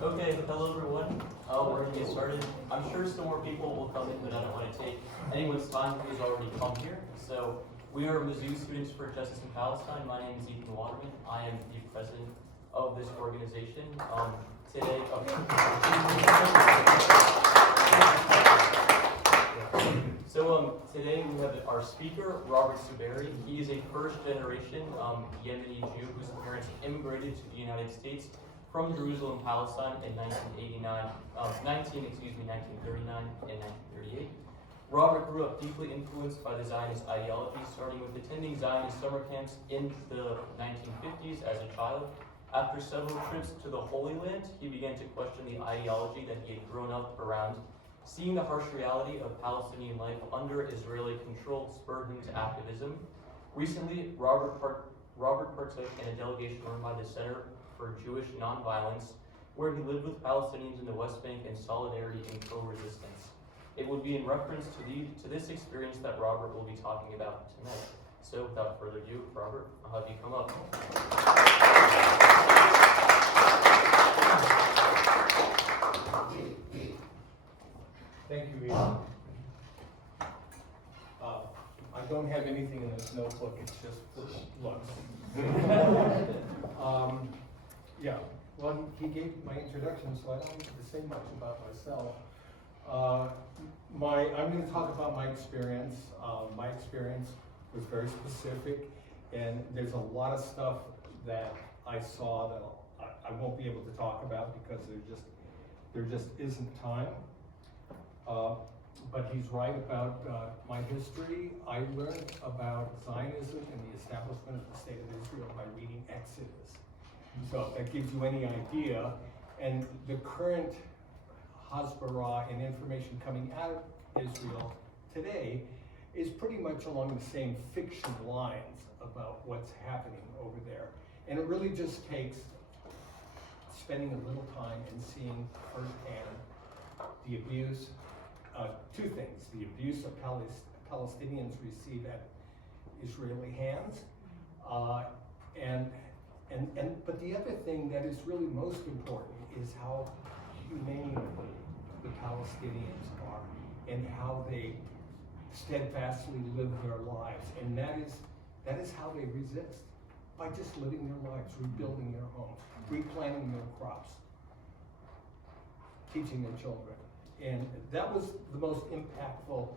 Okay, hello everyone. We're going to get started. I'm sure some more people will come in, but I don't want to take anyone's time who's already come here. So, we are Mizzou Students for Justice in Palestine. My name is Ethan Waterman. I am the president of this organization. Today, today we have our speaker, Robert Suberi. He is a first-generation Yemeni Jew whose parents immigrated to the United States from Jerusalem, Palestine in 1939 and 1938. Robert grew up deeply influenced by the Zionist ideology, starting with attending Zionist summer camps in the 1950s as a child. After several trips to the Holy Land, he began to question the ideology that he had grown up around. Seeing the harsh reality of Palestinian life under Israeli control spurred him to activism. Recently, Robert partook in a delegation run by the Center for Jewish Nonviolence, where he lived with Palestinians in the West Bank in solidarity and co-resistance. It would be in reference to this experience that Robert will be talking about tonight. So without further ado, Robert, I'll have you come up. Thank you, Ian. I don't have anything in this notebook, it's just for looks. Well, he gave my introduction, so I don't need to say much about myself. I'm going to talk about my experience. My experience was very specific, and there's a lot of stuff that I saw that I won't be able to talk about because there just isn't time. But he's right about my history. I learned about Zionism and the establishment of the State of Israel by reading Exodus. So if that gives you any idea, and the current Hasbara and information coming out of Israel today is pretty much along the same fiction lines about what's happening over there. And it really just takes spending a little time and seeing firsthand the abuse. Two things: the abuse of Palestinians receive at Israeli hands, but the other thing that is really most important is how humane the Palestinians are and how they steadfastly live their lives, and that is how they resist, by just living their lives, rebuilding their homes, replanting their crops, teaching their children. And that was the most impactful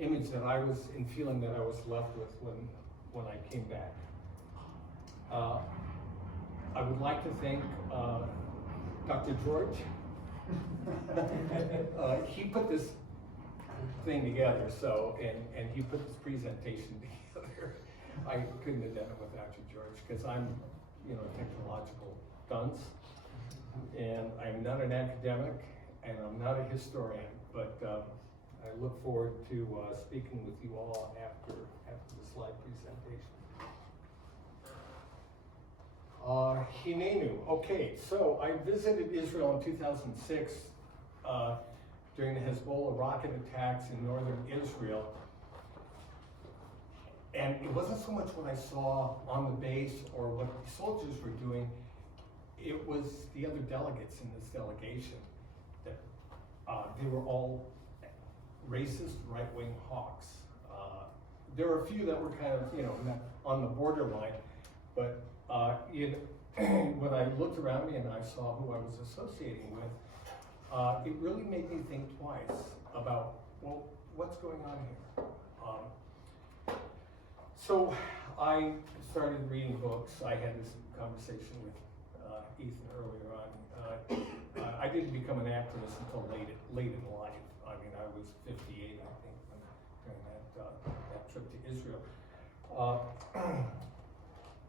image that I was in feeling that I was left with when I came back. I would like to thank Dr. George. He put this thing together, and he put this presentation together. I couldn't have done it without you, George, because I'm, a technological dunce, and I'm not an academic, and I'm not a historian, but I look forward to speaking with you all after the slide presentation. Hinenu. Okay, so I visited Israel in 2006 during the Hezbollah rocket attacks in northern Israel. And it wasn't so much what I saw on the base or what the soldiers were doing, it was the other delegates in this delegation. They were all racist, right-wing hawks. There were a few that were kind of, not on the borderline, but when I looked around me and I saw who I was associating with, it really made me think twice about, well, what's going on here? So I started reading books. I had this conversation with Ethan earlier on. I didn't become an activist until late in life. I mean, I was 58, I think, during that trip to Israel.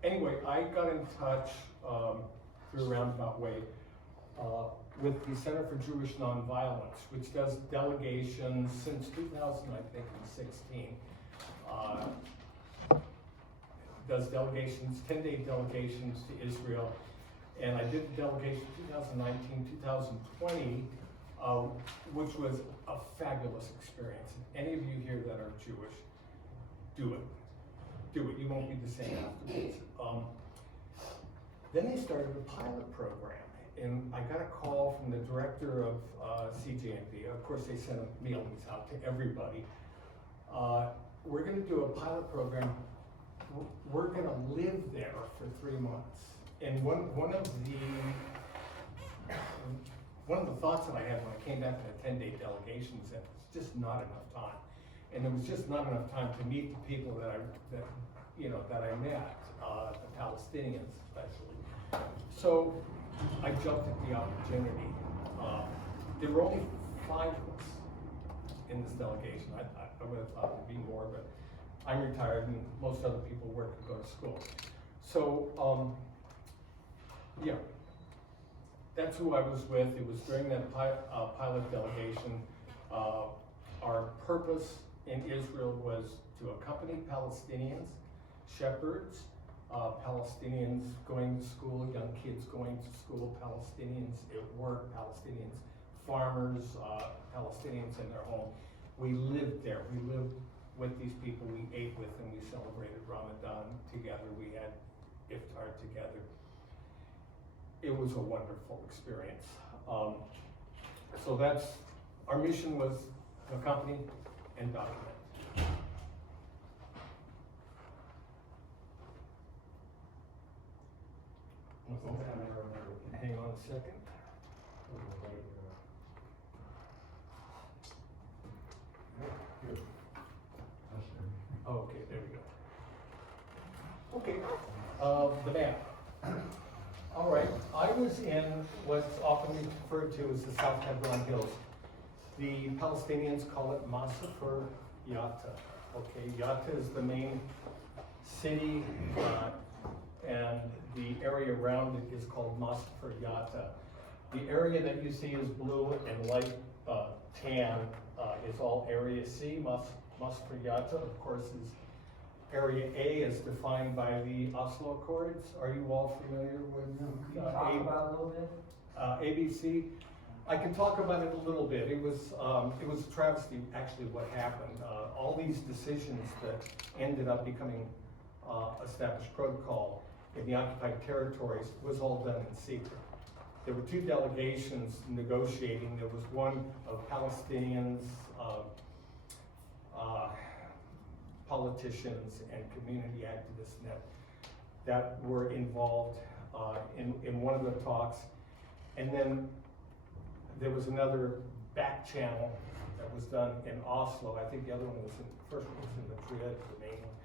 Anyway, I got in touch through a roundabout way with the Center for Jewish Nonviolence, which does delegations since 2016. Does delegations, 10-day delegations to Israel. And I did the delegation 2019, 2020, which was a fabulous experience. Any of you here that are Jewish, do it. Do it. You won't be the same afterwards. Then they started a pilot program, and I got a call from the director of CJNV. Of course, they sent mailings out to everybody. We're going to do a pilot program. We're going to live there for 3 months. And one of the thoughts that I had when I came back from a 10-day delegation is that it's just not enough time. And there was just not enough time to meet the people that I met, the Palestinians especially. So I jumped at the opportunity. There were only 5 of us in this delegation. I would have thought there'd be more, but I'm retired and most other people work and go to school. So, yeah, that's who I was with. It was during that pilot delegation. Our purpose in Israel was to accompany Palestinians, shepherds, Palestinians going to school, young kids going to school, Palestinians at work, Palestinians, farmers, Palestinians in their home. We lived there. We lived with these people. We ate with them. We celebrated Ramadan together. We had iftar together. It was a wonderful experience. So that's, our mission was to accompany and document. Hang on a second. Okay, there we go. Okay, the map. All right, I was in what's often referred to as the South Hebron Hills. The Palestinians call it Masafer Yatta. Okay, Yatta is the main city, and the area around it is called Masafer Yatta. The area that you see is blue and light tan is all Area C. Masafer Yatta, of course, is Area A is defined by the Oslo Accords. Are you all familiar with Can you talk about it a little bit? ABC? I can talk about it a little bit. It was a travesty, actually, what happened. All these decisions that ended up becoming established protocol in the occupied territories was all done in secret. There were 2 delegations negotiating. There was one of Palestinians, politicians, and community activists that were involved in one of the talks. And then there was another back channel that was done in Oslo. I think the other one was first one was in Madrid, the main one.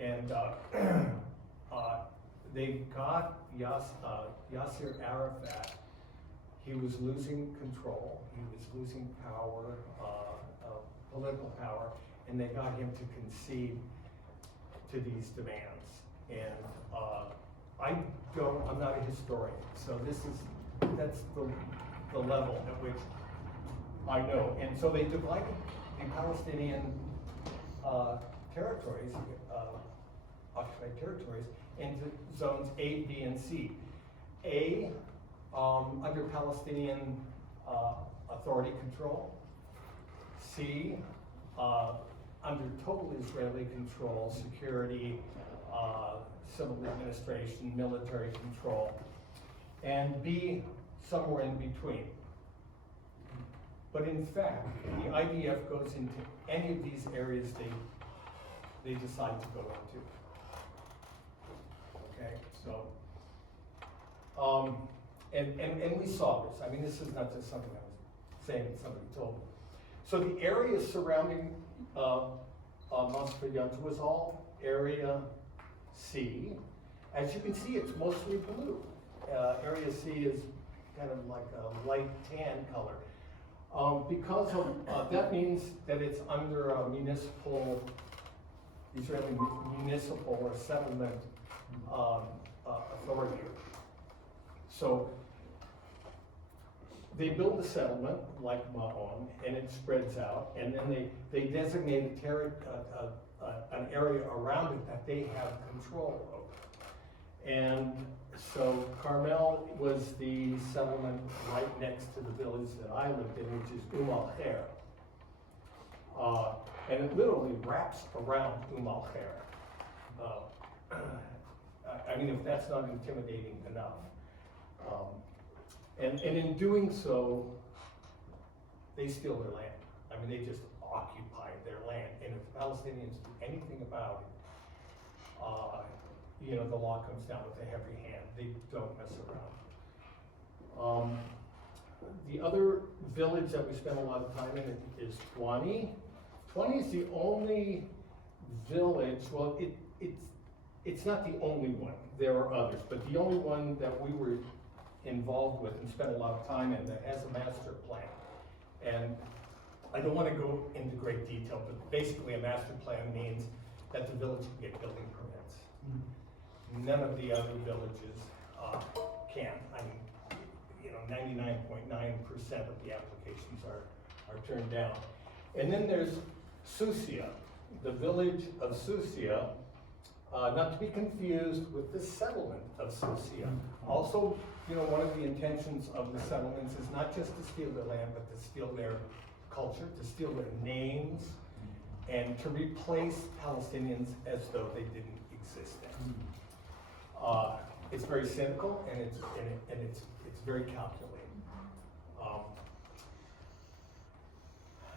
And they got Yasser Arafat. He was losing control. He was losing power, political power, and they got him to concede to these demands. And I'm not a historian, so that's the level at which I know. And so they divided the Palestinian territories, occupied territories, into zones A, B, and C. A, under Palestinian authority control. C, under total Israeli control, security, civil administration, military control. And B, somewhere in between. But in fact, the IDF goes into any of these areas they decide to go into. Okay, so, and we saw this. I mean, this is not just something I was saying that somebody told me. So the area surrounding Masafer Yatta was all Area C. As you can see, it's mostly blue. Area C is kind of like a light tan color. Because of, that means that it's under a municipal, Israeli municipal or settlement authority. So they build a settlement like Ma'on, and it spreads out, and then they designate an area around it that they have control over. And so Carmel was the settlement right next to the village that I lived in, which is Al-Khair. And it literally wraps around Al-Khair. I mean, if that's not intimidating enough. And in doing so, they steal their land. I mean, they just occupy their land. And if the Palestinians do anything about it, the law comes down with a heavy hand. They don't mess around. The other village that we spend a lot of time in is Twani. Twani is the only village, well, it's not the only one. There are others, but the only one that we were involved with and spent a lot of time in that has a master plan. And I don't want to go into great detail, but basically a master plan means that the village can get building permits. None of the other villages can. I mean, 99.9% of the applications are turned down. And then there's Susia, the village of Susia, not to be confused with the settlement of Susia. Also, one of the intentions of the settlements is not just to steal their land, but to steal their culture, to steal their names, and to replace Palestinians as though they didn't exist then. It's very cynical and it's very calculated.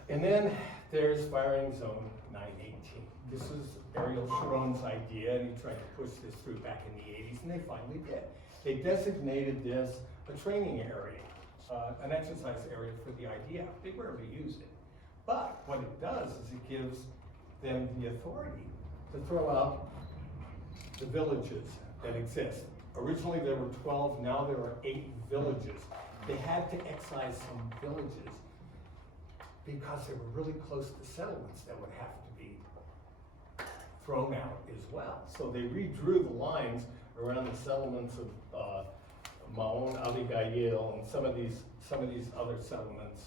And then there's firing zone 918. This is Ariel Sharon's idea, and he tried to push this through back in the 80s, and they finally did. They designated this a training area, an exercise area for the IDF. They rarely use it. But what it does is it gives them the authority to throw out the villages that exist. Originally there were 12, now there are 8 villages. They had to excise some villages because they were really close to settlements that would have to be thrown out as well. So they redrew the lines around the settlements of Maon, Abigail, and some of these other settlements.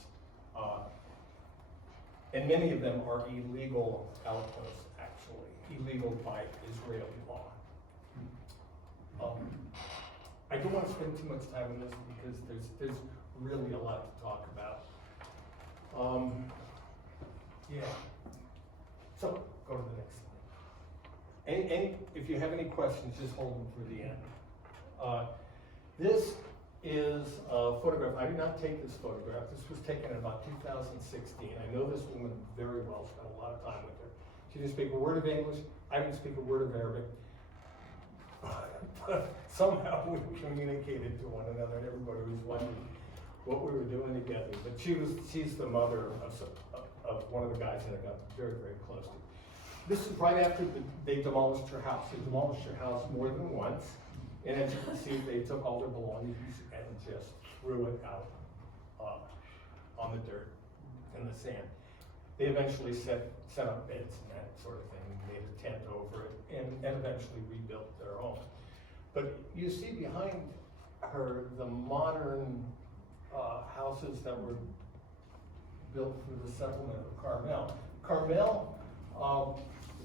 And many of them are illegal outposts, actually, illegal by Israeli law. I don't want to spend too much time on this because there's really a lot to talk about. Yeah. So go to the next slide. If you have any questions, just hold them for the end. This is a photograph. I did not take this photograph. This was taken in about 2016. I know this woman very well, spent a lot of time with her. She didn't speak a word of English. I didn't speak a word of Arabic. But somehow we communicated to one another, and everybody was wondering what we were doing together. But she's the mother of one of the guys that I got very, very close to. This is right after they demolished her house. They demolished her house more than once. And as you can see, they took all their belongings and just threw it out on the dirt and the sand. They eventually set up beds and that sort of thing, made a tent over it, and eventually rebuilt their home. But you see behind her the modern houses that were built for the settlement of Carmel. Carmel,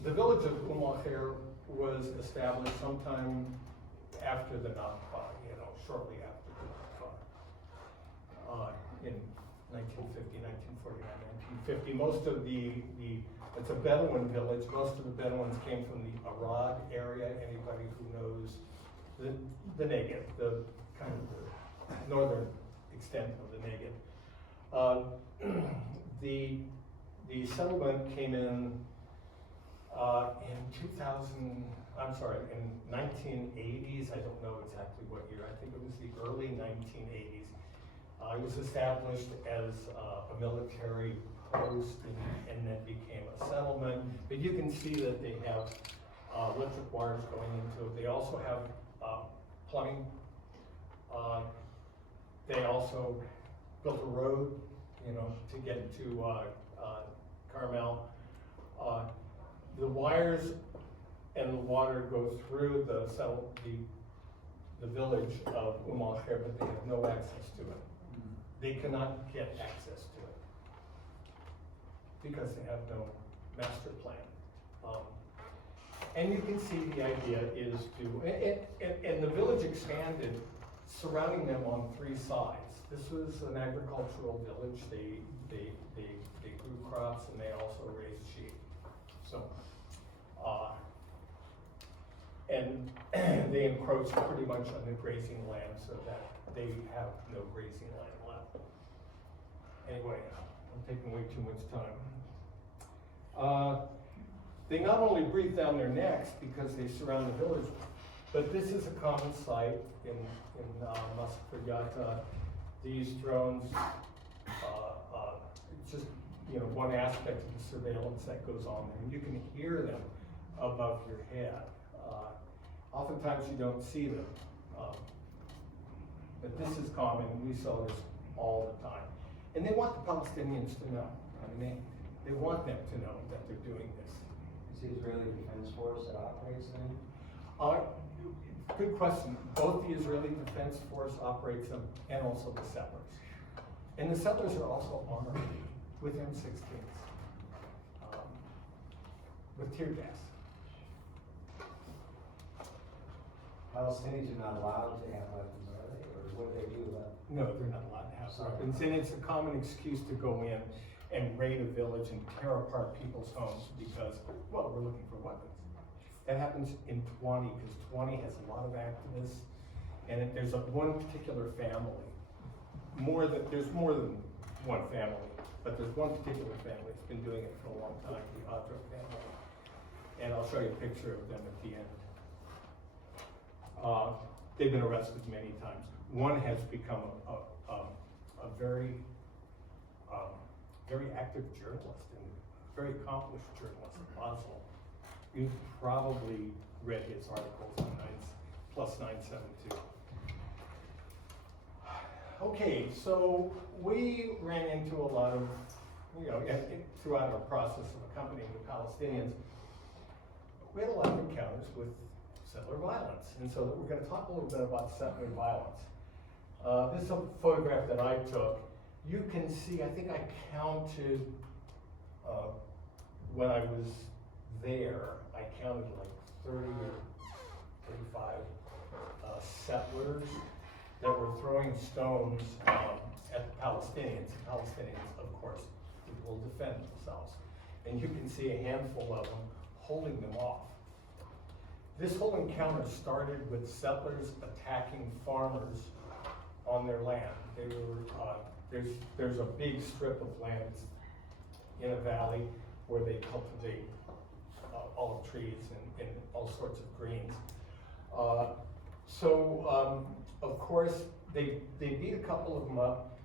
the village of Al-Khair was established sometime after the Nakba, shortly after the Nakba, in 1950, 1949, 1950. Most of it's a Bedouin village. Most of the Bedouins came from the Arad area. Anybody who knows the Negev, the kind of the northern extent of the Negev. The settlement came in 1980s. I don't know exactly what year. I think it was the early 1980s. It was established as a military post and then became a settlement. But you can see that they have electric wires going into it. They also have plumbing. They also built a road, to get to Carmel. The wires and the water go through the village of Al-Khair, but they have no access to it. They cannot get access to it because they have no master plan. And you can see the idea is and the village expanded, surrounding them on 3 sides. This was an agricultural village. They grew crops and they also raised sheep. So, and they encroached pretty much on the grazing land so that they have no grazing land left. Anyway, I'm taking way too much time. They not only breathe down their necks because they surround the village, but this is a common sight in Massachusetts. These drones, just one aspect of the surveillance that goes on there, and you can hear them above your head. Oftentimes you don't see them, but this is common. We saw this all the time, and they want the Palestinians to know. I mean, they want them to know that they're doing this. It's the Israeli Defense Force that operates them? Good question. Both the Israeli Defense Force operates them and also the settlers. And the settlers are also armed with M16s, with tear gas. Palestinians are not allowed to have weapons, are they? Or what do they do about it? No, they're not allowed to have weapons. And it's a common excuse to go in and raid a village and tear apart people's homes because, well, we're looking for weapons. That happens in Tawny because Tawny has a lot of activists, and there's one particular family. There's more than one family, but there's one particular family that's been doing it for a long time, the Adra family. And I'll show you a picture of them at the end. They've been arrested many times. One has become a very active journalist and very accomplished journalist, Basel. You've probably read his articles on Plus 972. Okay, so we ran into a lot of, throughout our process of accompanying the Palestinians, we had a lot of encounters with settler violence. And so we're going to talk a little bit about settler violence. This is a photograph that I took. You can see, I think I counted, when I was there, I counted like 30 or 35 settlers that were throwing stones at the Palestinians. The Palestinians, of course, will defend themselves. And you can see a handful of them holding them off. This whole encounter started with settlers attacking farmers on their land. They were, there's a big strip of land in a valley where they cultivate olive trees and all sorts of greens. Of course, they beat a couple of them up.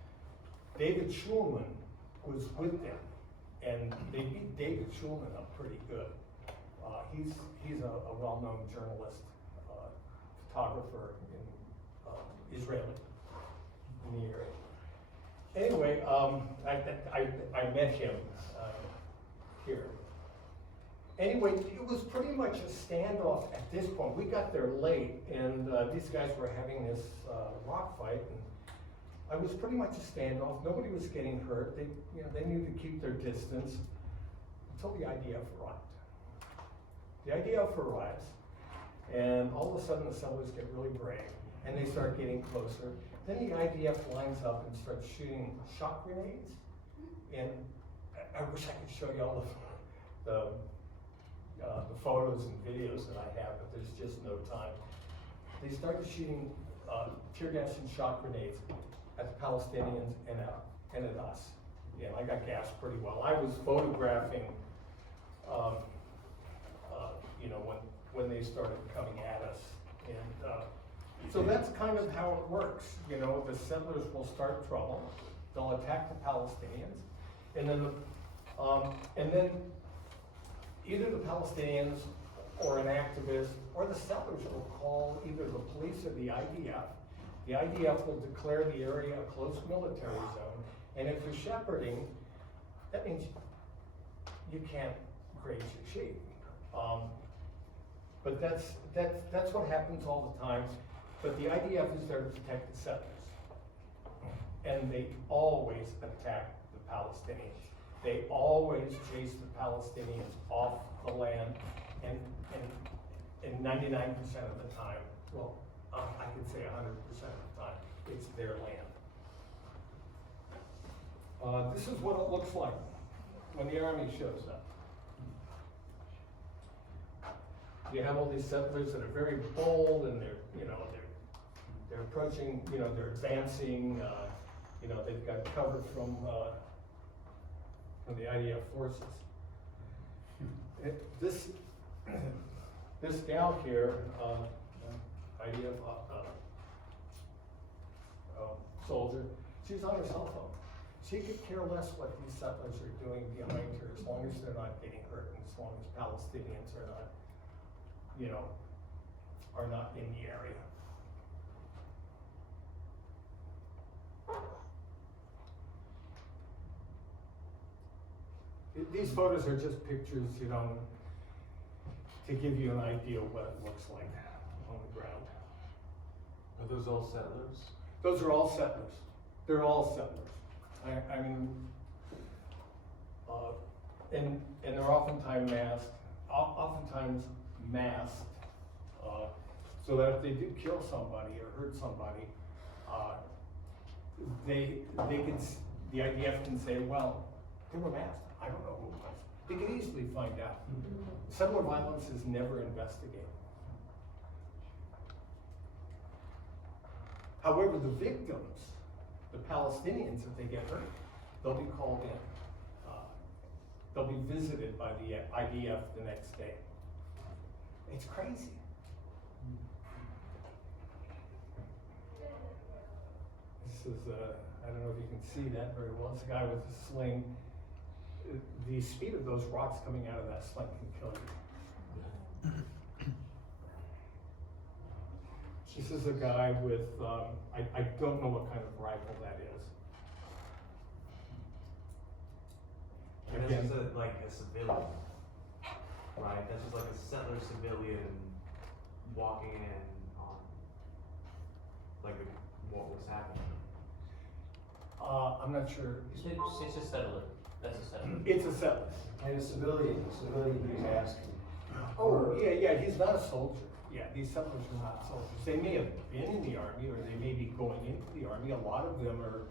David Schulman was with them, and they beat David Schulman up pretty good. He's a well-known journalist, photographer in Israel, in the area. Anyway, I met him here. Anyway, it was pretty much a standoff at this point. We got there late, and these guys were having this rock fight, and I was pretty much a standoff. Nobody was getting hurt. They knew to keep their distance until the IDF arrived. The IDF arrives, and all of a sudden the settlers get really brave, and they start getting closer. Then the IDF lines up and starts shooting shot grenades, and I wish I could show you all the photos and videos that I have, but there's just no time. They started shooting tear gas and shot grenades at the Palestinians and at us. Yeah, I got gassed pretty well. I was photographing, when they started coming at us, and so that's kind of how it works. The settlers will start trouble. They'll attack the Palestinians, and then either the Palestinians or an activist or the settlers will call either the police or the IDF. The IDF will declare the area a close military zone, and if you're shepherding, that means you can't graze your sheep. But that's what happens all the time. But the IDF is there to protect the settlers, and they always attack the Palestinians. They always chase the Palestinians off the land, and 99% of the time, well, I could say 100% of the time, it's their land. This is what it looks like when the army shows up. You have all these settlers that are very bold, and they're they're approaching, you know, they're advancing, you know, they've got cover from the IDF forces. This gal here, IDF soldier, she's on her cell phone. She could care less what these settlers are doing behind her, as long as they're not getting hurt, and as long as Palestinians are not, you know, are not in the area. These photos are just pictures, you know, to give you an idea of what it looks like on the ground. Are those all settlers? Those are all settlers. They're all settlers. I mean, and they're oftentimes masked, so that if they do kill somebody or hurt somebody, they can, the IDF can say, well, they were masked. I don't know who it was. They can easily find out. Settler violence is never investigated. However, the victims, the Palestinians, if they get hurt, they'll be called in. They'll be visited by the IDF the next day. It's crazy. This is, I don't know if you can see that very well. It's a guy with a sling. The speed of those rocks coming out of that sling can kill you. This is a guy with, I don't know what kind of rifle that is. And this is like a civilian, right? That's just like a settler civilian walking in on, like, what was happening. I'm not sure. It's a settler. That's a settler. It's a settler. And a civilian who's asking. Oh, yeah, he's not a soldier. Yeah, these settlers are not soldiers. They may have been in the army, or they may be going into the army. A lot of them are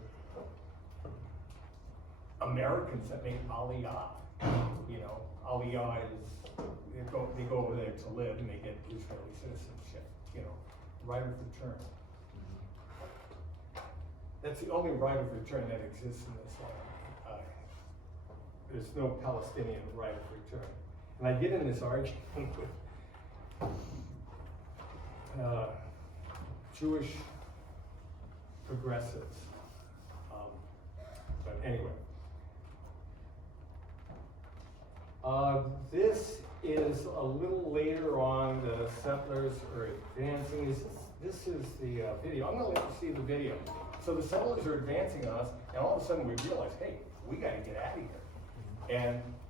Americans that make Aliyah. You know, Aliyah is, they go over there to live and they get Israeli citizenship, you know, right of return. That's the only right of return that exists in this land. There's no Palestinian right of return. And I get in this argument with Jewish progressives. But anyway. This is a little later on. The settlers are advancing. This is the video. I'm going to let you see the video. So the settlers are advancing on us, and all of a sudden we realize, hey, we got to get out of here.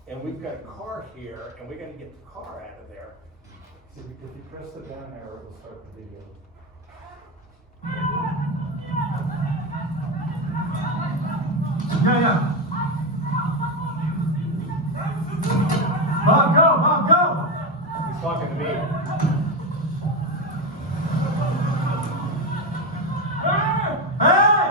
And we've got a car here, and we got to get the car out of there. So if you press the down arrow, it'll start the video. Yeah. Bob, go! He's talking to me. Hey!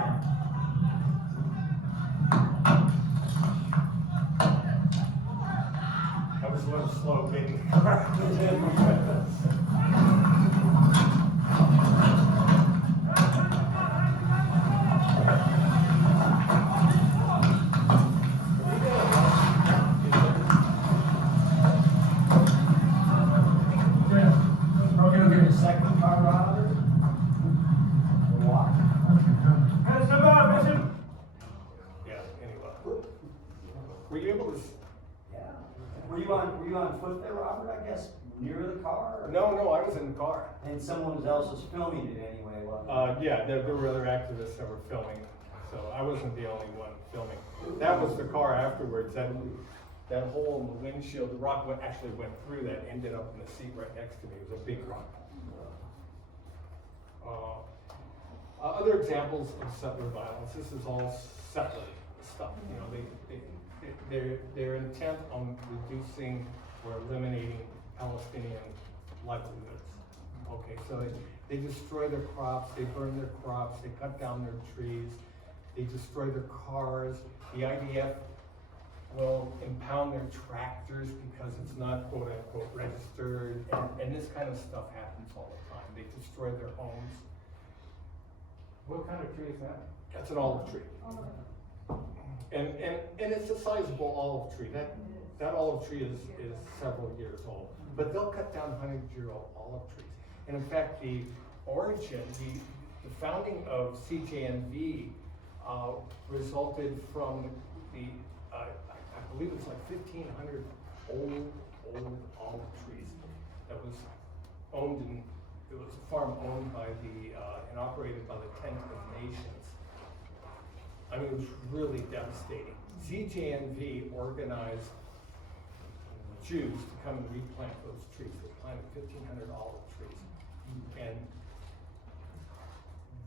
That was a little slow getting the car. Okay, second car out of it? Or walk? Yeah, anyway. Were you able to? Yeah. Were you on foot there, Robert, I guess, near the car? Or? No, I was in the car. And someone else was filming it anyway, wasn't it? Yeah, there were other activists that were filming, so I wasn't the only one filming. That was the car afterwards. That hole in the windshield, the rock actually went through that, ended up in the seat right next to me. It was a big rock. Other examples of settler violence. This is all settler stuff. You know, they're intent on reducing or eliminating Palestinian livelihoods. Okay, so they destroy their crops, they burn their crops, they cut down their trees, they destroy their cars. The IDF will impound their tractors because it's not quote unquote registered, and this kind of stuff happens all the time. They destroy their homes. What kind of tree is that? That's an olive tree. And it's a sizable olive tree. That olive tree is several years old. But they'll cut down 100-year-old olive trees. And in fact, the origin, the founding of CJNV resulted from the, I believe it's like 1,500 old olive trees that was owned it was a farm owned by and operated by the Tent of Nations. I mean, it was really devastating. CJNV organized Jews to come and replant those trees. They planted 1,500 olive trees. And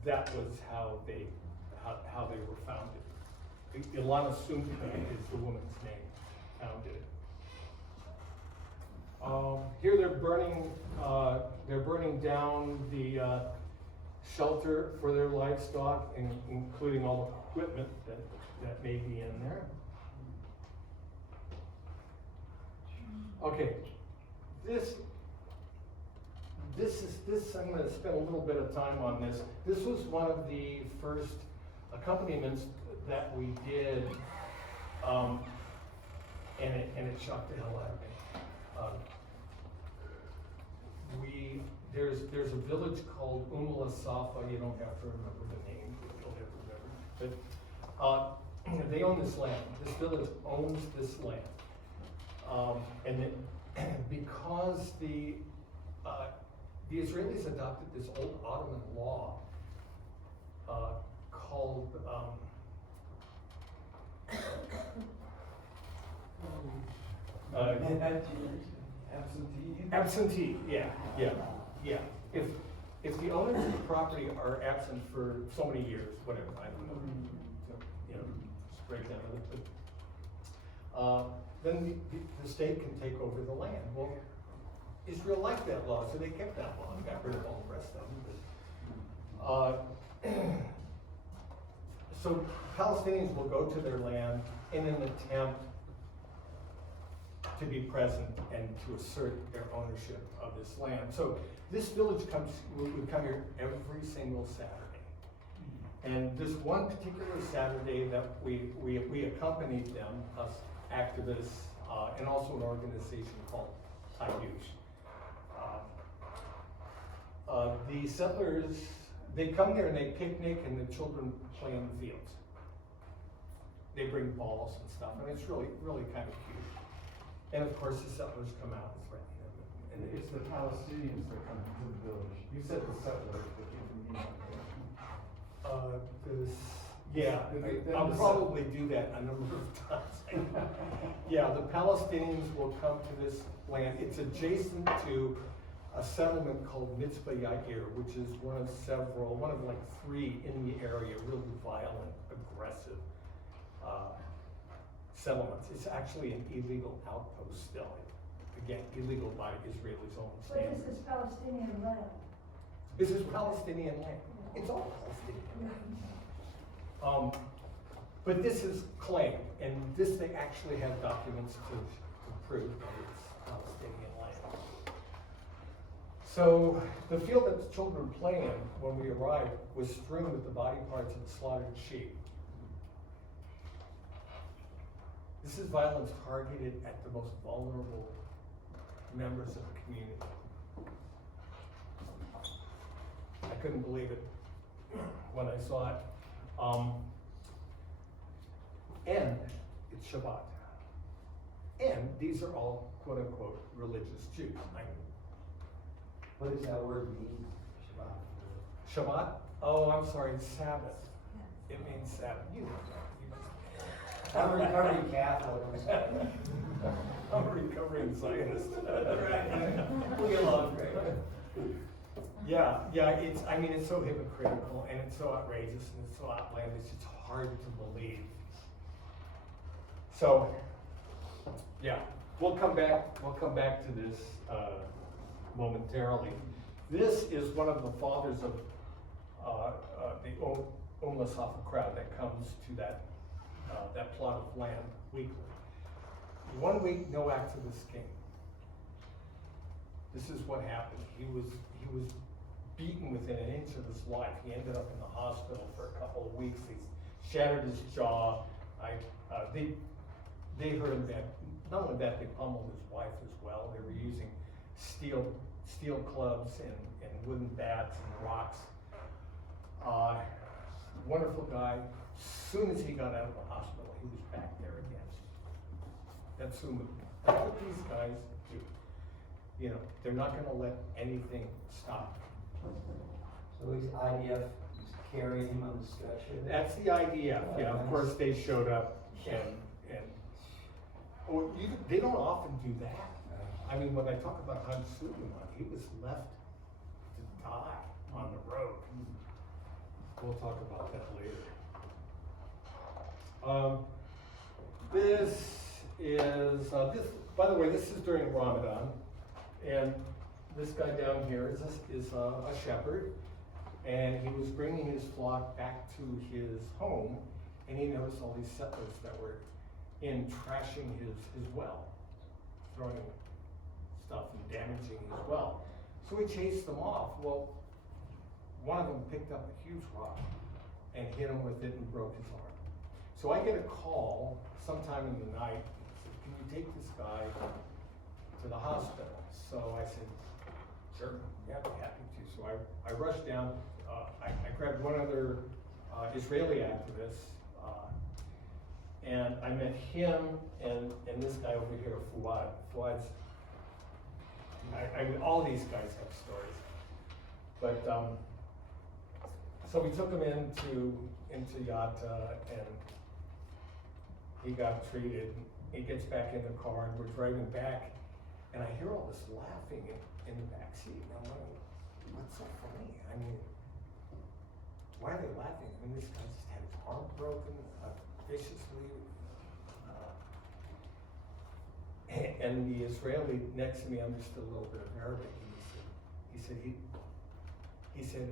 that was how they were founded. Ilana Sumka is the woman's name, founded it. Here they're burning down the shelter for their livestock, including all the equipment that may be in there. Okay, this I'm going to spend a little bit of time on this. This was one of the first accompaniments that we did, and it shocked the hell out of me. There's a village called Safa. You don't have to remember the name, you'll never remember. But they own this land. This village owns this land, because the Israelis adopted this old Ottoman law called absentee. Yeah. If the owners of the property are absent for so many years, whatever, I don't know, just break down a little bit. Then the state can take over the land. Well, Israel liked that law, so they kept that law and got rid of all the rest of them. So Palestinians will go to their land in an attempt to be present and to assert their ownership of this land. So this village would come here every single Saturday. And this one particular Saturday that we accompanied them, us activists, and also an organization called Hayush. The settlers, they come there and they picnic and the children play in the fields. They bring balls and stuff, and it's really, really kind of cute. And of course, the settlers come out and threaten them. And it's the Palestinians that come to the village. You said the settlers, but you didn't mean I'll probably do that a number of times. Yeah, the Palestinians will come to this land. It's adjacent to a settlement called Mitzvah Yair, which is one of like 3 in the area, really violent, aggressive settlements. It's actually an illegal outpost still. Again, illegal by Israelis' own standards. But this is Palestinian land. This is Palestinian land. It's all Palestinian. But this is claimed, and this they actually have documents to prove that it's Palestinian land. So the field that the children play in when we arrived was strewn with the body parts of the slaughtered sheep. This is violence targeted at the most vulnerable members of the community. I couldn't believe it when I saw it. And it's Shabbat. And these are all quote unquote religious Jews. What does that word mean, Shabbat? Shabbat? Oh, I'm sorry, it's Sabbath. It means Sabbath. You know that. I'm a recovering Catholic. I'm a recovering Zionist. We'll get along great. Yeah, it's so hypocritical and it's so outrageous and it's so outlandish, it's hard to believe. So, yeah, we'll come back to this momentarily. This is one of the fathers of the Safa crowd that comes to that plot of land weekly. 1 week, no Exodus came. This is what happened. He was beaten within an inch of his life. He ended up in the hospital for a couple of weeks. He shattered his jaw. They heard him bad. Not only that, they pummeled his wife as well. They were using steel clubs and wooden bats and rocks. Wonderful guy. As soon as he got out of the hospital, he was back there again. That's what these guys do. You know, they're not gonna let anything stop. So he's IDF, he's carrying him on the stretcher? That's the idea. Yeah, of course, they showed up and they don't often do that. I mean, when I talk about Hans Suleiman, he was left to die on the road. We'll talk about that later. By the way, this is during Ramadan, and this guy down here is a shepherd, and he was bringing his flock back to his home, and he noticed all these settlers that were in trashing his well, throwing stuff and damaging his well. So he chased them off. Well, one of them picked up a huge rock and hit him with it and broke his arm. So I get a call sometime in the night, said, can you take this guy to the hospital? So I said, sure, yeah, I'd be happy to. So I rushed down, I grabbed one other Israeli activist, and I met him and this guy over here, Fuad. Fuad's, I mean, all these guys have stories. But, so we took him into Yatta, and he got treated. He gets back in the car, and we're driving back, and I hear all this laughing in the back seat. And I'm like, what's so funny? I mean, why are they laughing? I mean, this guy just had his arm broken viciously. And the Israeli next to me understood a little bit of Arabic, and he said,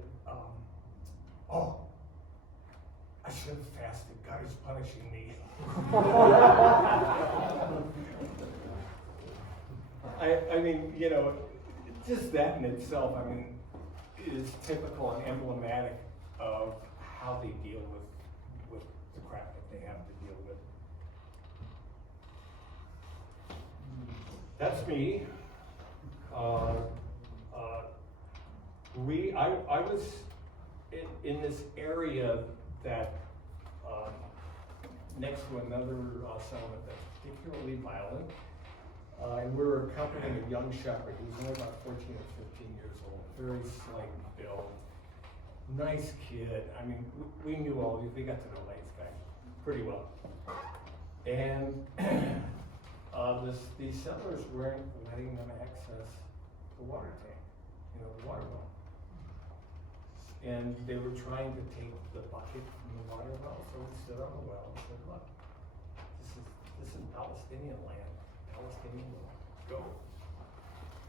oh, I should have fasted. God is punishing me. I mean, you know, just that in itself, I mean, is typical and emblematic of how they deal with the crap that they have to deal with. That's me. I was in this area that next to another settlement that's particularly violent, and we were accompanying a young shepherd. He was only about 14 or 15 years old, very slight build, nice kid. I mean, we knew all these. We got to know these guys pretty well, and these settlers weren't letting them access the water tank, you know, the water well. And they were trying to take the bucket from the water well, so we stood on the well and said, look, this is Palestinian land, Palestinian land, go.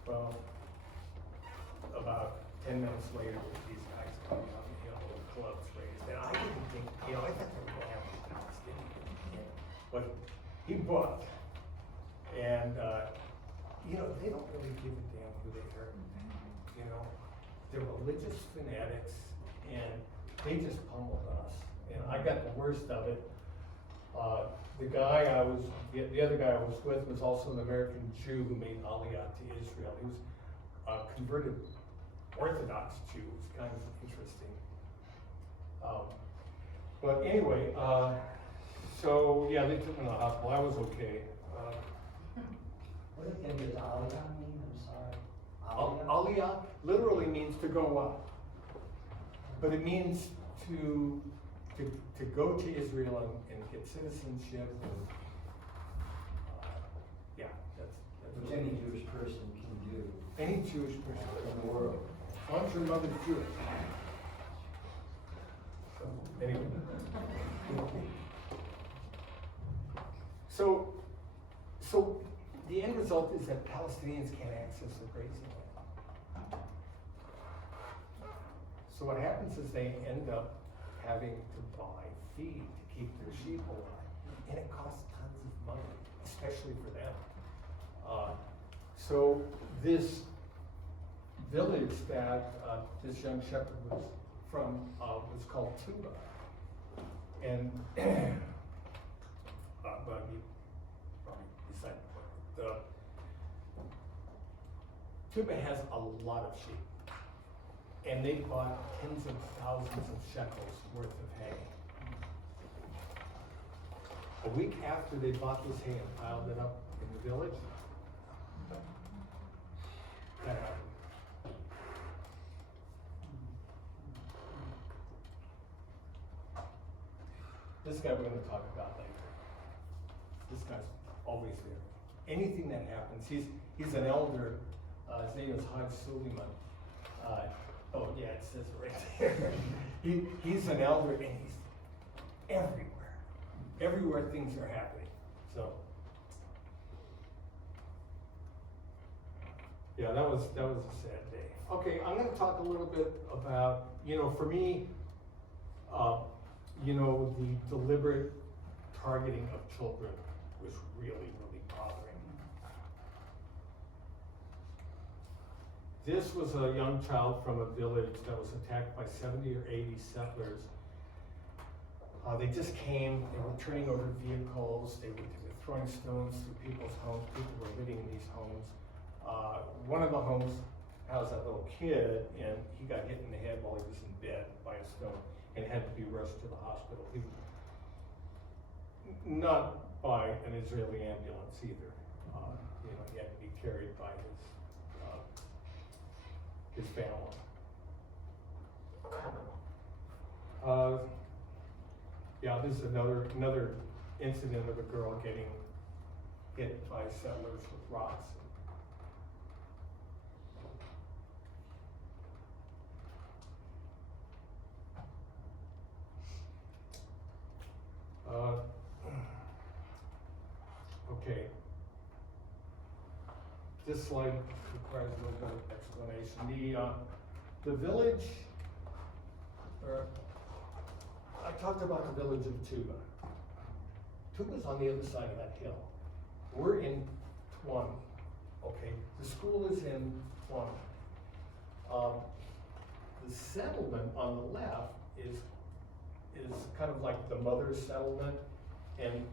Well, about 10 minutes later, with these guys coming out, you know, with clubs raised, and I didn't think, you know, I thought they were going to have these Palestinian, but he was. And, you know, they don't really give a damn who they hurt. You know, they're religious fanatics, and they just pummeled us. And I got the worst of it. The other guy I was with was also an American Jew who made Aliyah to Israel. He was a converted Orthodox Jew. It was kind of interesting. But anyway, so yeah, they took me to the hospital. I was okay. What does Aliyah mean? I'm sorry. Aliyah literally means to go up, but it means to go to Israel and get citizenship. And, yeah, that's Which any Jewish person can do. any Jewish person In the world. as long as your mother's Jewish. So anyway, so the end result is that Palestinians can't access the grazing land. So what happens is they end up having to buy feed to keep their sheep alive, and it costs tons of money, especially for them. So this village that this young shepherd was from was called Tuba. And, well, you probably decided the Tuba has a lot of sheep. And they bought tens of thousands of shekels worth of hay. A week after they bought this hay and piled it up in the village, that happened. This guy we're gonna talk about later. This guy's always there. Anything that happens, he's an elder, his name is Haj Suleiman. Oh yeah, it says it right there. He's an elder and he's everywhere. Everywhere things are happening, so. Yeah, that was a sad day. Okay, I'm gonna talk a little bit about, for me, the deliberate targeting of children was really, really bothering. This was a young child from a village that was attacked by 70 or 80 settlers. They just came, they were turning over vehicles, they were throwing stones through people's homes, people were living in these homes. One of the homes housed that little kid, and he got hit in the head while he was in bed by a stone and had to be rushed to the hospital. Not by an Israeli ambulance either. He had to be carried by his family. Yeah, this is another incident of a girl getting hit by settlers with rocks. Okay. This slide requires a little bit of explanation. The village, I talked about the village of Tuba. Tuba's on the other side of that hill. We're in Tuan, okay? The school is in Tuan. The settlement on the left is kind of like the mother settlement, and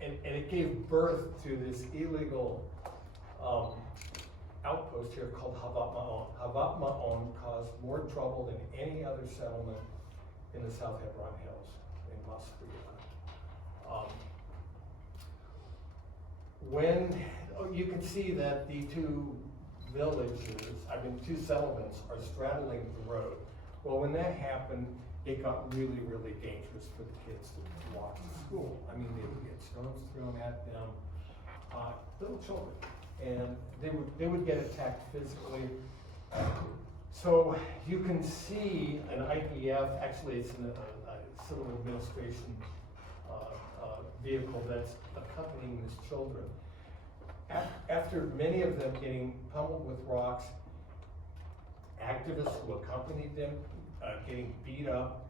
it gave birth to this illegal outpost here called Havat Ma'on. Havat Ma'on caused more trouble than any other settlement in the South Hebron Hills in Masriya. You can see that the two settlements are straddling the road. Well, when that happened, it got really, really dangerous for the kids to walk to school. I mean, they would get stones thrown at them, little children, and they would get attacked physically. So you can see an IDF, actually it's a civil administration vehicle that's accompanying these children. After many of them getting pummeled with rocks, activists who accompanied them getting beat up,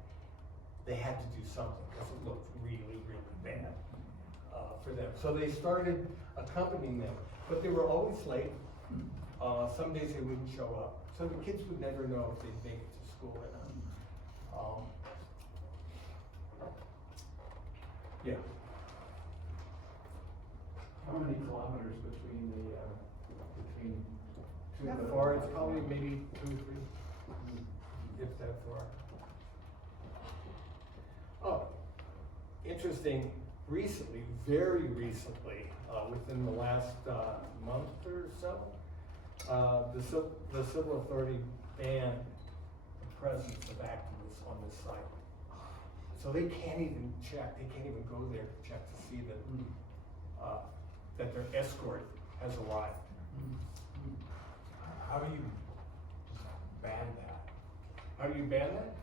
they had to do something because it looked really, really bad for them. So they started accompanying them, but they were always late. Some days they wouldn't show up. So the kids would never know if they'd make it to school or not. Yeah. How many kilometers between two Not of the- far, it's probably maybe 2 or 3, if that far. Oh, interesting, recently, very recently, within the last month or so, the civil authority banned the presence of activists on this site. So they can't even check, they can't even go there to check to see that their escort has arrived. How do you ban that? How do you ban that?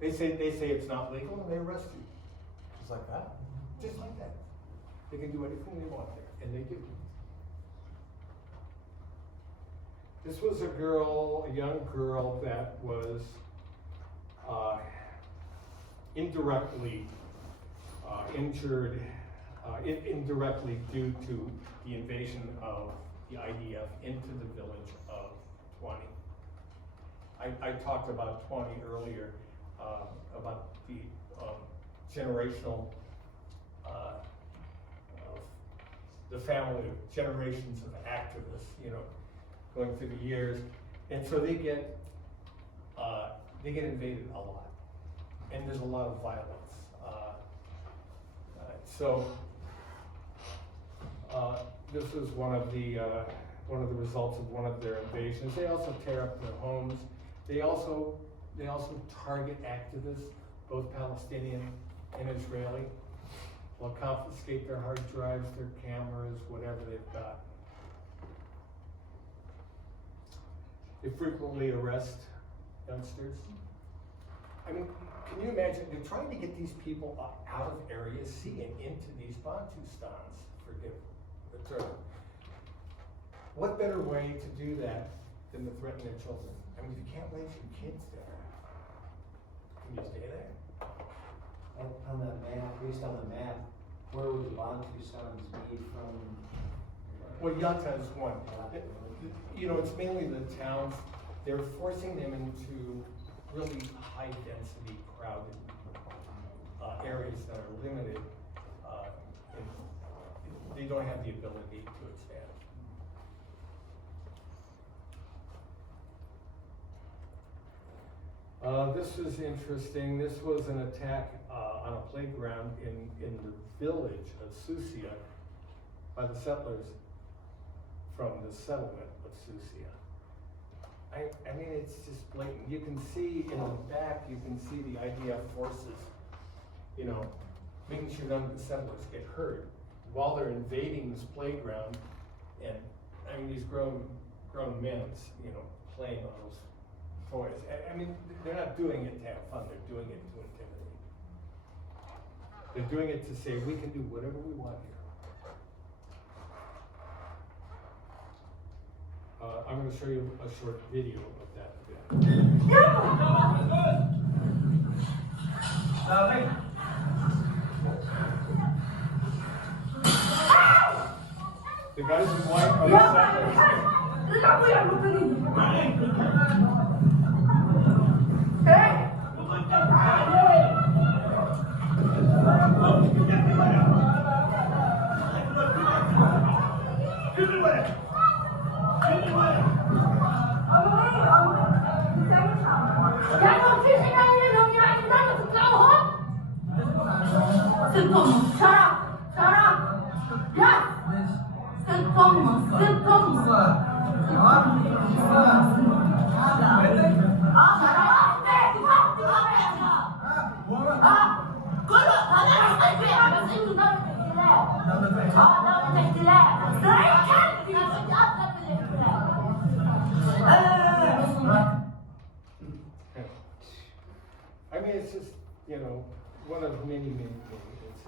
They say it's not legal and they arrest you. Just like that? Just like that. They can do anything they want there, and they do. This was a young girl that was indirectly injured, indirectly due to the invasion of the IDF into the village of 20. I talked about 20 earlier, about the generational, the family of generations of activists, you know, going through the years. And so they get invaded a lot. And there's a lot of violence. This is one of the results of one of their invasions. They also tear up their homes. They also target activists, both Palestinian and Israeli. They'll confiscate their hard drives, their cameras, whatever they've got. They frequently arrest youngsters. I mean, can you imagine, they're trying to get these people out of Area C and into these Bantustans, forgive the term. What better way to do that than to threaten their children? I mean, if you can't raise your kids there, can you stay there? On the map, based on the map, where would the Bantustans be from? Well, Yatta is one. You know, it's mainly the towns. They're forcing them into really high-density, crowded areas that are limited. And they don't have the ability to expand. This is interesting. This was an attack on a playground in the village of Susia by the settlers from the settlement of Susia. I mean, it's just blatant. You can see in the back, you can see the IDF forces, you know, making sure none of the settlers get hurt while they're invading this playground. And I mean, these grown men, you know, playing on those toys. I mean, they're not doing it to have fun. They're doing it to intimidate. They're doing it to say, we can do whatever we want here. I'm going to show you a short video of that event. The guys in white are the I mean, it's just, you know, one of many incidents.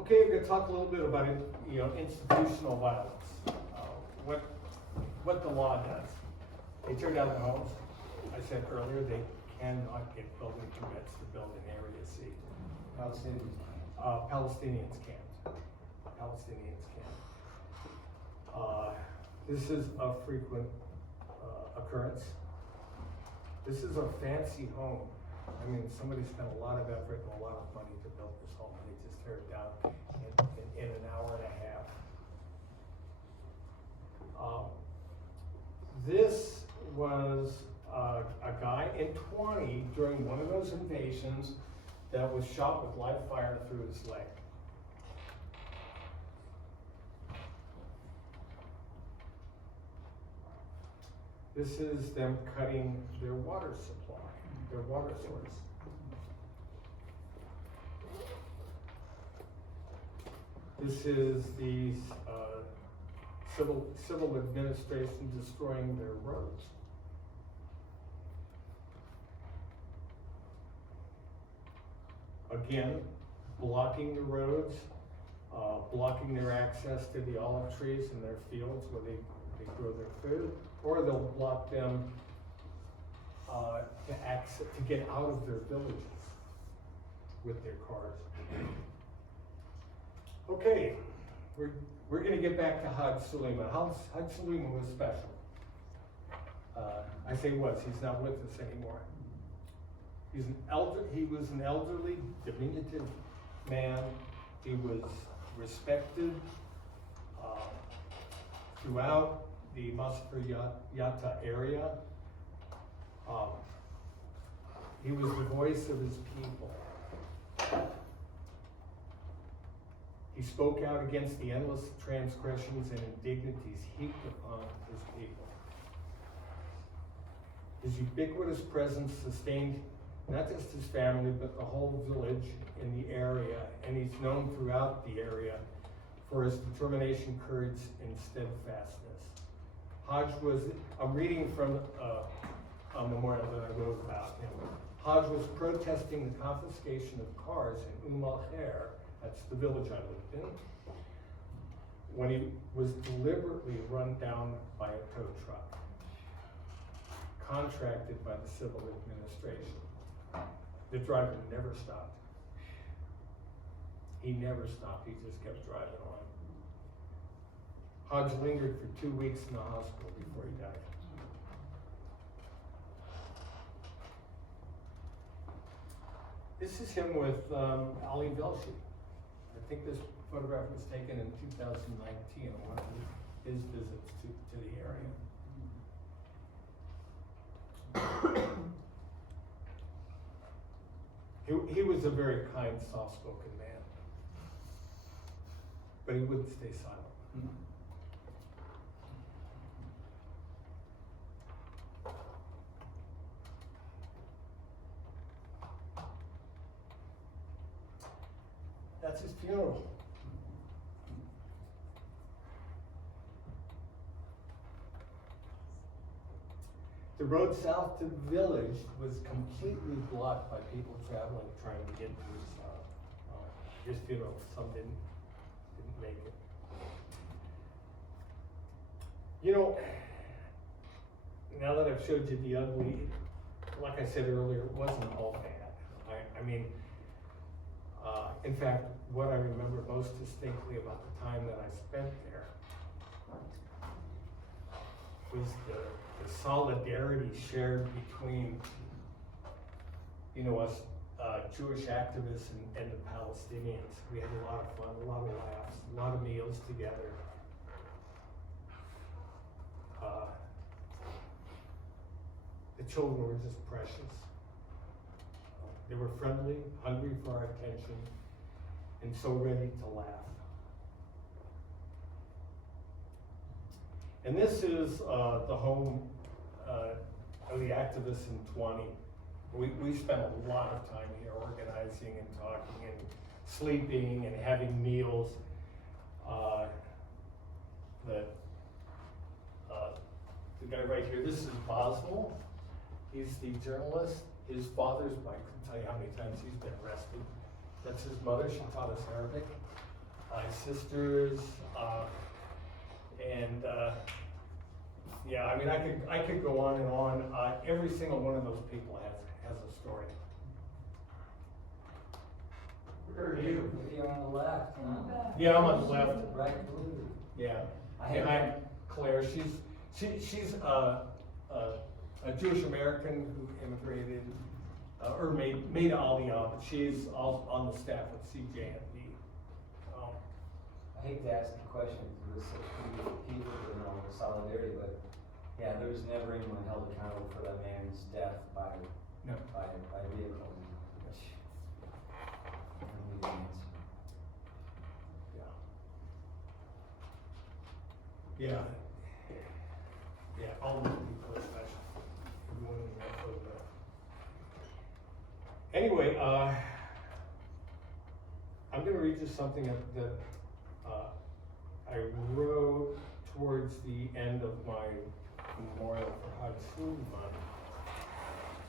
Okay, we're going to talk a little bit about, you know, institutional violence. What the law does. They tear down the homes. I said earlier, they cannot get building permits to build in Area C. Palestinians can't. Palestinians can't. This is a frequent occurrence. This is a fancy home. I mean, somebody spent a lot of effort and a lot of money to build this home, and they just tear it down in an hour and a half. This was a guy in 20 during one of those invasions that was shot with live fire through his leg. This is them cutting their water supply, their water source. This is the civil administration destroying their roads. Again, blocking the roads, blocking their access to the olive trees in their fields where they grow their food, or they'll block them to get out of their villages with their cars. Okay, we're gonna get back to Haj Suleiman. Haj Suleiman was special. I say was, he's not with us anymore. He was an elderly, diminutive man. He was respected throughout the Masfer Yatta area. He was the voice of his people. He spoke out against the endless transgressions and indignities heaped upon his people. His ubiquitous presence sustained not just his family, but the whole village in the area, and he's known throughout the area for his determination, courage, and steadfastness. Haj was, I'm reading from a memorial that I wrote about him. Haj was protesting the confiscation of cars in Al-Khair, that's the village I lived in, when he was deliberately run down by a tow truck, contracted by the civil administration. The driver never stopped. He never stopped, he just kept driving on. Hodge lingered for 2 weeks in the hospital before he died. This is him with Ali Velshi. I think this photograph was taken in 2019 on one of his visits to the area. He was a very kind, soft-spoken man, but he wouldn't stay silent. That's his funeral. The road south to the village was completely blocked by people traveling, trying to get to his funeral. Some didn't make it. You know, now that I've showed you the ugly, like I said earlier, it wasn't all bad. I mean, in fact, what I remember most distinctly about the time that I spent there was the solidarity shared between, you know, us Jewish activists and the Palestinians. We had a lot of fun, a lot of laughs, a lot of meals together. The children were just precious. They were friendly, hungry for our attention, and so ready to laugh. And this is the home of the activists in 20. We spent a lot of time here organizing and talking and sleeping and having meals. The guy right here, this is Boswell. He's the journalist. His father's, I couldn't tell you how many times he's been arrested. That's his mother, she taught us Arabic. His sisters, yeah, I mean, I could go on and on. Every single one of those people has a story. Where are you? You're on the left, huh? Yeah, I'm on the left. Right, blue. Yeah. I I'm Claire. She's a Jewish American who immigrated or made Aliyah, but she's on the staff with CJND. I hate to ask the question because we're such beautiful people, you know, with solidarity, but yeah, there was never anyone held accountable for that man's death by vehicle. Which I don't need an answer. Yeah. Yeah, all those people are special. Everyone in that photograph. Anyway, I'm going to read you something that I wrote towards the end of my memorial for Haj Suleiman.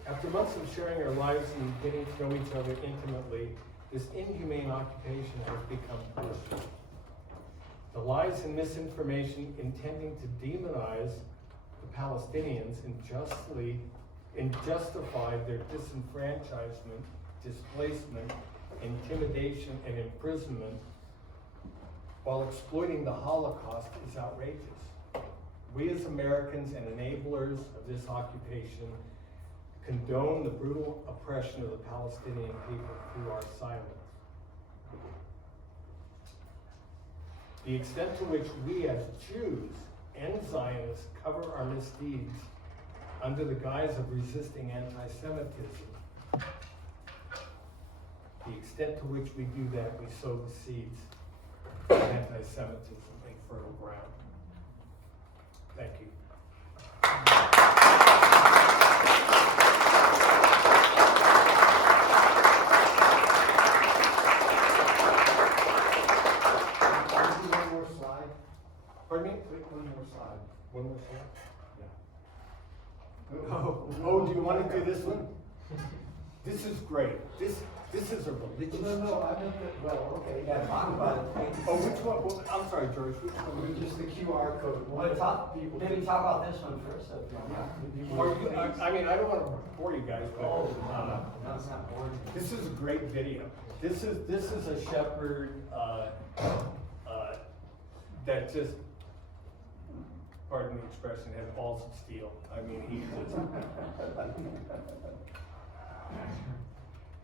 After months of sharing our lives and getting to know each other intimately, this inhumane occupation has become personal. The lies and misinformation intending to demonize the Palestinians and justify their disenfranchisement, displacement, intimidation, and imprisonment while exploiting the Holocaust is outrageous. We as Americans and enablers of this occupation condone the brutal oppression of the Palestinian people through our silence. The extent to which we as Jews and Zionists cover our misdeeds under the guise of resisting anti-Semitism, the extent to which we do that, we sow the seeds of anti-Semitism in fertile ground. Thank you. One more slide. Pardon me? Click one more slide. One more slide? Yeah. Oh, do you want to do this one? This is great. This is a religious. No, I meant that, well, okay. Yeah, talk about it. Oh, which one? Well, I'm sorry, George. Which one? Just the QR code. Well, maybe talk about this one first. Or you- I mean, I don't want to bore you guys, but No, it's not boring. this is a great video. This is a shepherd that just, pardon the expression, has balls of steel. I mean, he just.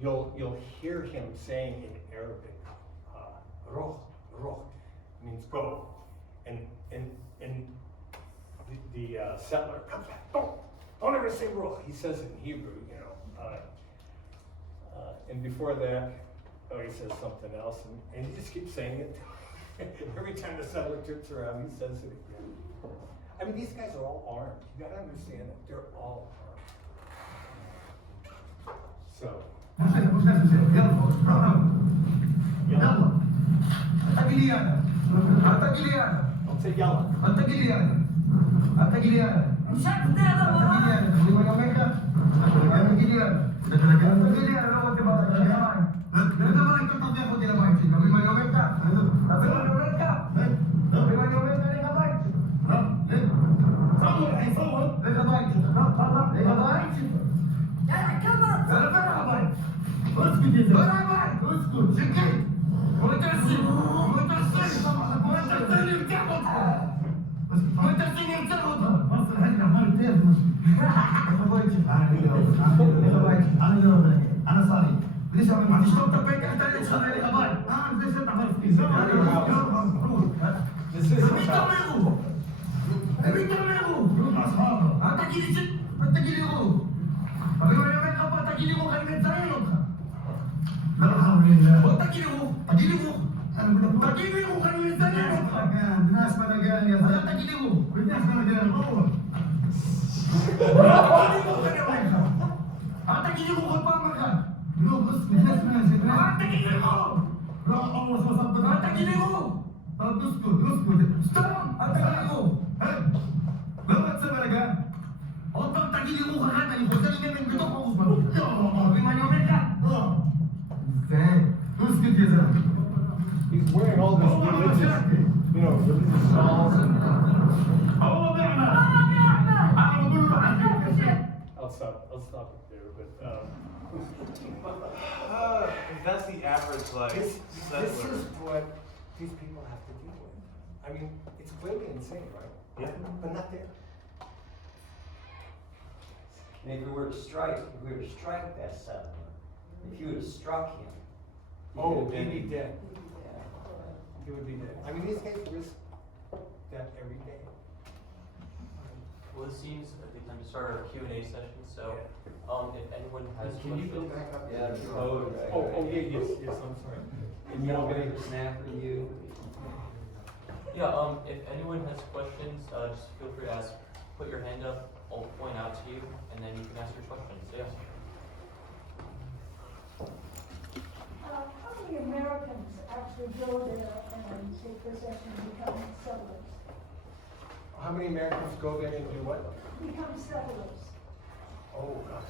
You'll hear him saying in Arabic, "Roh, roh," means go, and the settler comes back. Don't ever say roh. He says it in Hebrew, you know. And before that, he says something else, and he just keeps saying it. Every time the settler turns around, he says it again. I mean, these guys are all armed. You gotta understand that they're all armed. So. Don't say yalla. This is he's wearing all this religious, religious shawls and. I'll stop it there, but. That's the average, like, This settler. is what these people have to deal with. I mean, it's clearly insane, right? Yeah. But not there. And if we were to strike that settler, if you would have struck him. Oh, he'd be dead. Yeah. He would be dead. I mean, these guys risk death every day. Well, it seems like the time to start our Q&A session, so, if anyone has Can you go questions. back up? Yeah, the code, right? Oh, yes, I'm sorry. And you don't get a snap review. Yeah, if anyone has questions, just feel free to ask, put your hand up, I'll point out to you, and then you can ask your questions, yeah. How many Americans actually go there and take possession and become settlers? How many Americans go there and do what? Become settlers. Oh, gosh,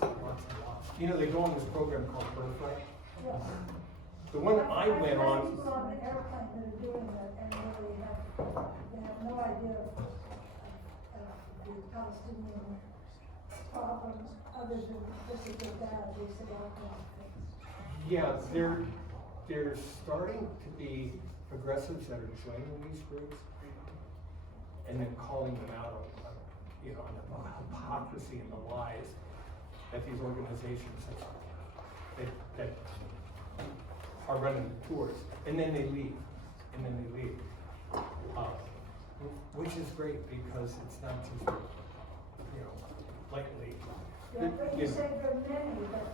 lots and lots. You know, they go on this program called Birthright. Yes. The one I went I've on. had people on the airplane that are doing that and really they have no idea of the Palestinian problems other than this is their bad, they say all kinds of things. Yeah, they're starting to be progressives that are joining these groups, and then calling them out on the hypocrisy and the lies that these organizations that are running the tours, and then they leave, which is great because it's not just, lightly. Yeah, but you said there are many, but.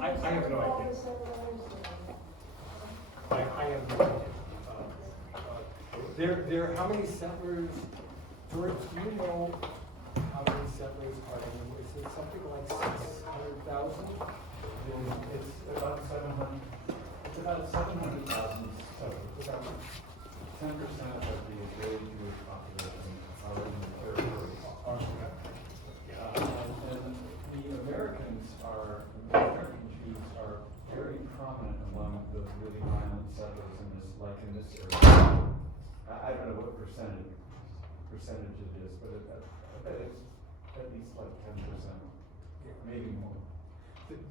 I have no all idea. the settlers, I have no idea. There, how many settlers, George, do you know how many settlers are in, is it something like 600,000? It's about 700, it's about 700,000 settlers. About 10% of the Israeli Jewish population are in the territory. And the American Jews are very prominent among the really violent settlers in this area. I don't know what percentage it is, but I bet it's at least like 10%, maybe more.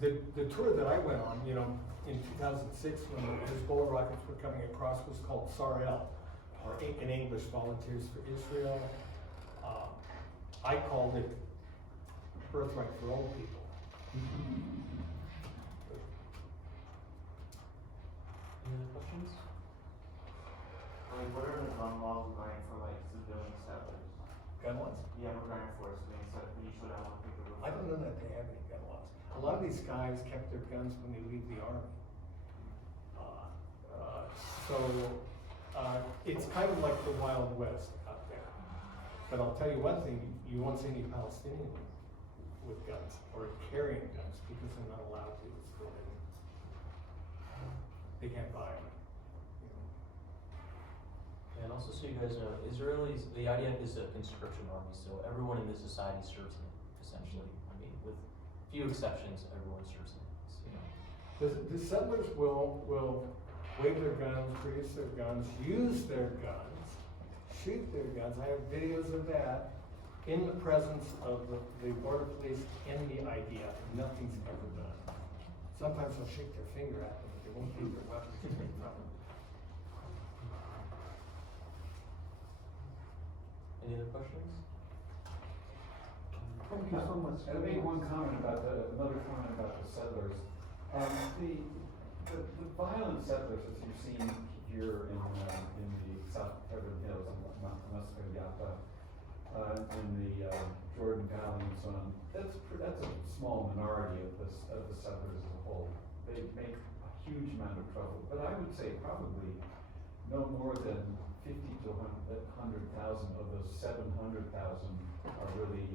The tour that I went on, in 2006 when the Hezbollah rockets were coming across was called SARL, or in English, Volunteers for Israel. I called it Birthright for Old People. Any other questions? What are the gun laws regarding for like civilian settlers? Gun laws? Yeah, regarding enforcement, so you should have one people. I don't know that they have any gun laws. A lot of these guys kept their guns when they leave the army. It's kind of like the Wild West out there. But I'll tell you one thing, you won't see any Palestinian with guns or carrying guns because they're not allowed to. It's forbidden. They can't buy them. And also so you guys know, Israelis, the IDF is a conscription army, so everyone in this society serves in it, essentially. I mean, with few exceptions, everyone serves in it. So, The settlers will wave their guns, produce their guns, use their guns, shoot their guns. I have videos of that in the presence of the border police and the IDF. Nothing's ever done. Sometimes they'll shake their finger at them, but they won't take their weapons away from them. any other questions? Thank you so much. I made another comment about the settlers. The violent settlers, as you've seen here in the South Hebron Hills and Muscat Yatta, in the Jordan Valley and so on, that's a small minority of the settlers as a whole. They make a huge amount of trouble, but I would say probably no more than 50 to 100,000 of those 700,000 are really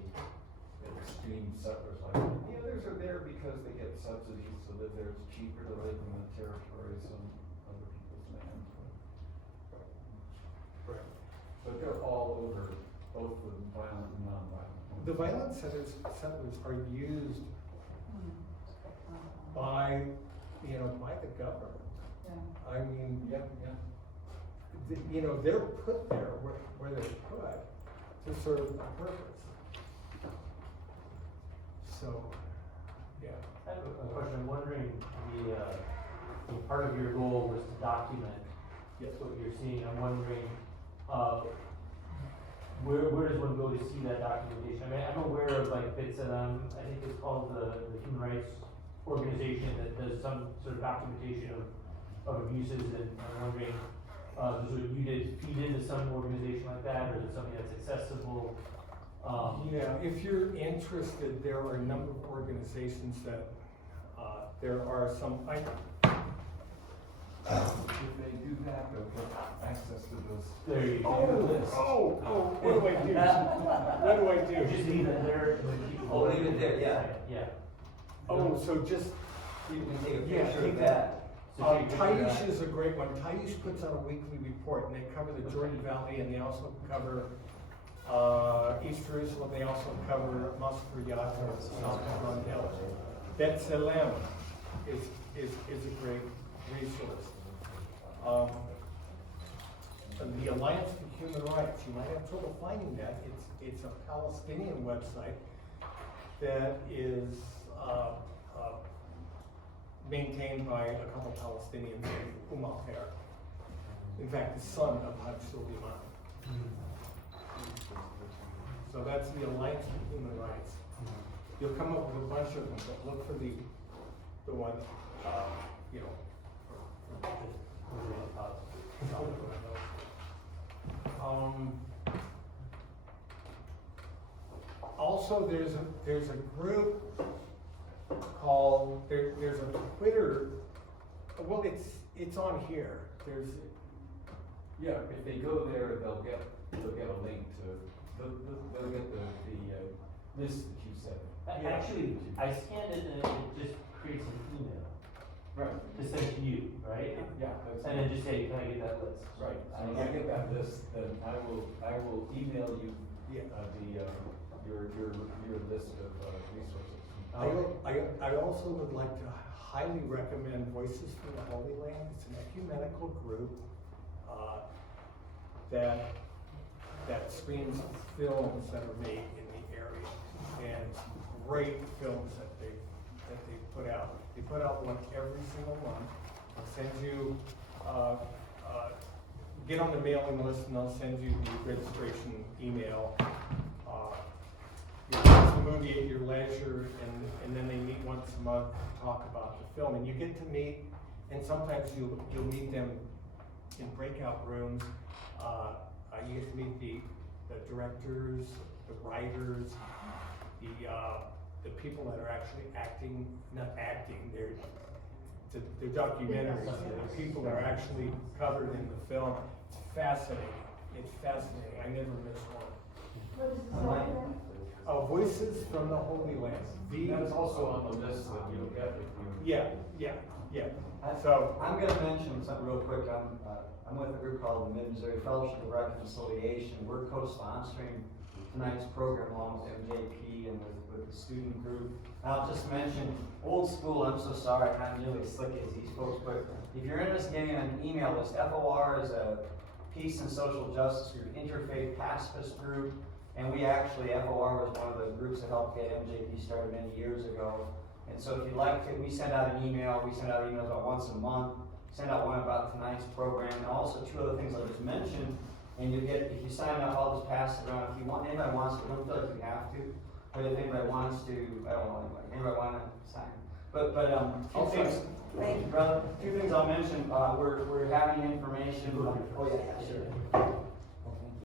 extreme settlers. Like the others are there because they get subsidies to live there. It's cheaper to live in the territories on other people's land. Right. But they're all over, both the violent and non-violent. The violent settlers are used by the government. yeah. I mean, Yeah. they're put there where they're put to serve a purpose. So, yeah. I have a question. I'm wondering, part of your goal was to document what you're seeing. I'm wondering, where does one go to see that documentation? I mean, I'm aware of like B'Tselem, I think it's called the human rights organization that does some sort of documentation of abuses, and I'm wondering, you did feed into some organization like that, or is it something that's accessible? If you're interested, there are a number of organizations that, there are some, If they do that, they'll get access to those. There you go. what do I do? What do I do? Just leave it there. Oh, leave it there, yeah. Yeah. Oh, so just, You can take a Yeah, picture take of that. Taish is a great one. Taish puts out a weekly report, and they cover the Jordan Valley, and they also cover East Jerusalem. They also cover Muscat Yatta, South Hebron Hills. B'Tselem is a great resource. The Alliance for Human Rights, you might have trouble finding that. It's a Palestinian website that is maintained by a couple Palestinians in Umm al-Khair. in fact, the son of Haj Suleiman. So that's the Alliance for Human Rights. You'll come up with a bunch of them, but look for the one, you know. Also, there's a group called, there's a Twitter, well, it's on here. Yeah, if they go there, they'll get a link to, they'll get the list that you said. Actually, I scanned it and it just creates an email Right. to send to you, right? Yeah, that's. And then just say, can I get that list? Right, and when I get that list, then I will email you, Yeah. your list of, resources. I also would like to highly recommend Voices from the Holy Land. It's an ecumenical group, that screens films that are made in the area, and great films that they put out. They put out one every single month. They'll send you, get on the mailing list and they'll send you the registration email. You watch the movie at your leisure, and then they meet once a month to talk about the film, and you get to meet, and sometimes you'll meet them in breakout rooms. You get to meet the directors, the writers, the people that are actually acting, not acting, they're documentaries. The people that are actually covered in the film. It's fascinating. It's fascinating. I never miss one. What is the second? Voices from the Holy Land. That's also on the list that you'll get if you. Yeah. So I'm gonna mention something real quick. I'm with a group called the Mid-Missouri Fellowship of Reconciliation. We're co-sponsoring tonight's program along with MJP and with the student group. And I'll just mention, old school, I'm so sorry, I'm not nearly as slick as these folks, but if you're interested in getting an email list, FOR is a peace and social justice group, interfaith pacifist group. And we actually, FOR was one of the groups that helped get MJP started many years ago. And so if you'd like to, we send out an email. We send out emails about once a month. Send out one about tonight's program, and also two other things I just mentioned. And you get, if you sign up, I'll just pass it around. If you want, anybody wants to, don't feel like you have to. But if anybody wants to, I don't want anybody want to sign. But two things, brother. Two things I'll mention. We're having information. Oh yeah, sure.